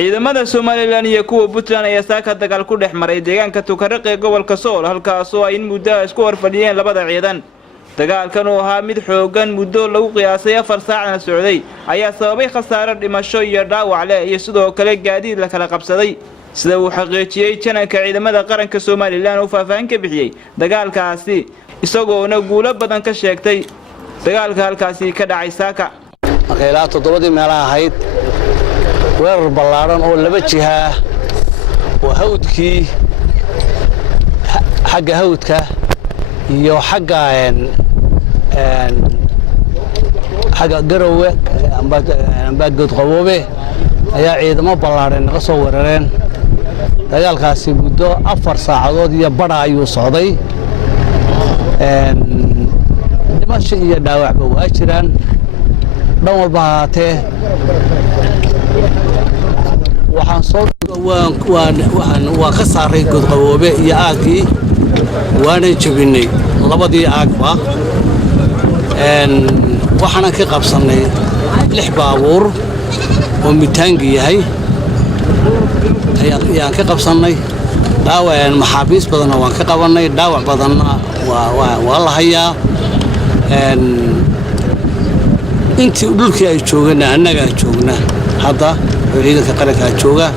ciidamada Soomaaliland iyo kuwa Puntland ayaa saaka dagaal ku dhex maray deegaanka Tukaraq ee gobolka Sool halkaas oo ay muddo isku warfadhiyeen labada ciidan. dagaalkan oo ahaa mid xoogan muddo lagu qiyaasay 4 saacadood socday ayaa sababay khasaare dhimasho iyo dhaawac leh iyo sidoo kale gaadiid la kala qabsaday. sida uu xaqiijiyay jananka ciidamada qaranka Soomaaliland oo faahfaahin ka bixiyay dagaalkaasi isagoona guulo badan ka sheegtay dagaalka halkaasi ka dhacay saaka. ilaa 7 meelaha ahayd weerar ballaaran oo laba jiha oo hawdkii xagga hawdka iyo xagga garowe amba god qaboobe ayaa ciidamo ballaaran naga soo weerareen. dagaalkaasi muddo 4 saacadood iyo badha ayuu socday. dhimasho iyo dhaawacba waa jiraan dhan walba haatee waan ka saaray god qaboobe iyo aagii waana jabinay labadii aagba. waxaan ka qabsanay 6 baabuur oo mitaangi yahay ayaan ka qabsanay. dhaawac maxaabiis badan waan ka qabanay, dhaawac badan waa la hayaa. intii dhulkii ay joogana annaga joogna hadda ciidanka qaranka jooga.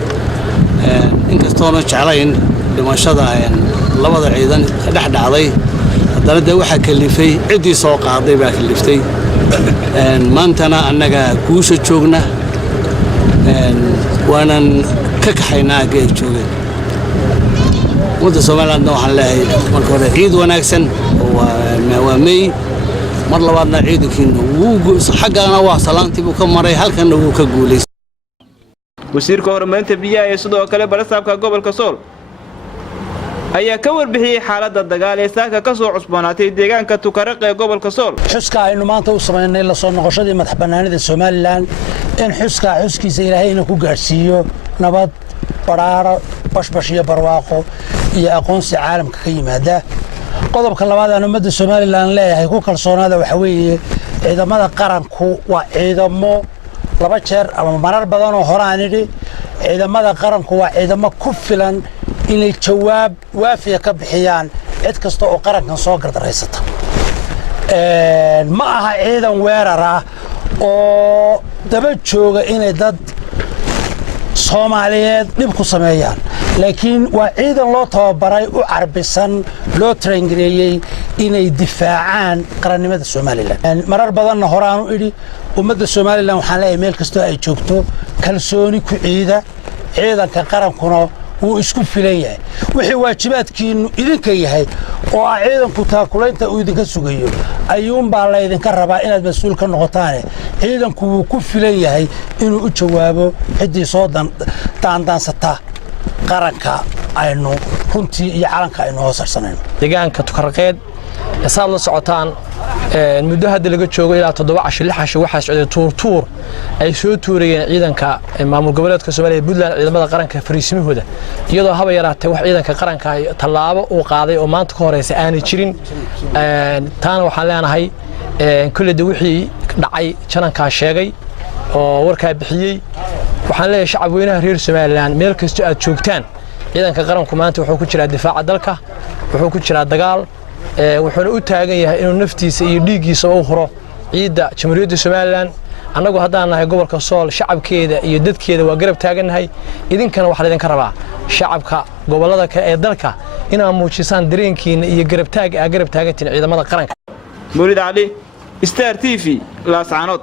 inkastoo aan jeclayn dhimashada labada ciidan dhex dhacday haddana waxa kalifay cidii soo qaaday baa kaliftay. maantana annaga guusha joogna waanan ka kaxaynaa ay joogeen. wadda Soomaaliland waxaan leeyahay marka hore ciid wanaagsan waa May mar labaadna ciidankiina wuu xaqana waa salaantii uu ka maray halkana wuu ka guuleystay. wasiirka horumarinta biyaha ee sidoo kale barasaabka gobolka Sool ayaa ka warbixiyay xaaladda dagaal ee saaka ka soo cusboonaatay deegaanka Tukaraq ee gobolka Sool. xuska aynu maanta u sameynay la soo noqoshadii madaxbannaanida Soomaaliland in xuskiisa Ilaahayna ku gaarsiiyo nabad baraaro bashbash iyo barwaaqo iyo aqoonsi caalamka ka yimaada. qodobka labaad aan ummadda Soomaaliland leeyahay ku kalsoonaada waxa weeye ciidamada qaranku waa ciidamo laba jeer ama marar badan oo hore aan idhi ciidamada qaranku waa ciidamo ku filan inay jawaab waafiya ka bixiyaan cid kasta oo qarankan soo gardareysata. ma aha ciidan weerar ah oo daba jooga inay dad Soomaaliyeed dhib ku sameeyaan, laakiin waa ciidan loo tababaray u carbisan loo traingareeyay inay difaacaan qarannimada Soomaaliland. marar badan hore aan u idhi ummadda Soomaaliland waxaan leeyahay meel kasta ay joogto kalsooni ku ciidanka qarankuna wuu isku filan yahay. wixii waajibaadkiinu idinka yahay oo ciidanku taakulaynta uu idinka sugayo ayuun baa la idinka rabaa inaad mas'uul ka noqotaan. ciidanku wuu ku filan yahay inuu u jawaabo cidii soo daandaansata qaranka aynu runtii iyo calanka aynu hoosarsanayno. deegaanka Tukaraqeed saad la socotaan muddo hadda laga joogo ilaa 7 casho 6 casho waxa socday tuur ay soo tuurayeen ciidanka maamul goboleedka Soomaaliya Puntland ciidamada qaranka fariisimahooda iyadoo haba yaraatay wax ciidanka qaranka ay tallaabo u qaaday oo maanta ka horeysa aanay jirin. taana waxaan leenahay kulleed wixii dhacay jananka sheegay oo warka bixiyay. waxaan leeyahay shacab weynaha reer Soomaaliland meel kasta aad joogtaan ciidanka qaranku maanta wuxuu ku jiraa difaaca dalka, wuxuu ku jiraa dagaal, wuxuuna u taagan yahay inuu naftiisa iyo dhiiggiisa u huro ciidda Jamhuuriyadda Soomaaliland. annagu haddaan nahay gobolka Sool shacabkeeda iyo dadkeeda waa garab taagannahay. idinkana waxa idinka rabaa shacabka gobolada kale ee dalka inaad muujisaan dareenkiina iyo garab taagantiin ciidamada qaranka. Mawlid Ali, Star TV, Laascaanood.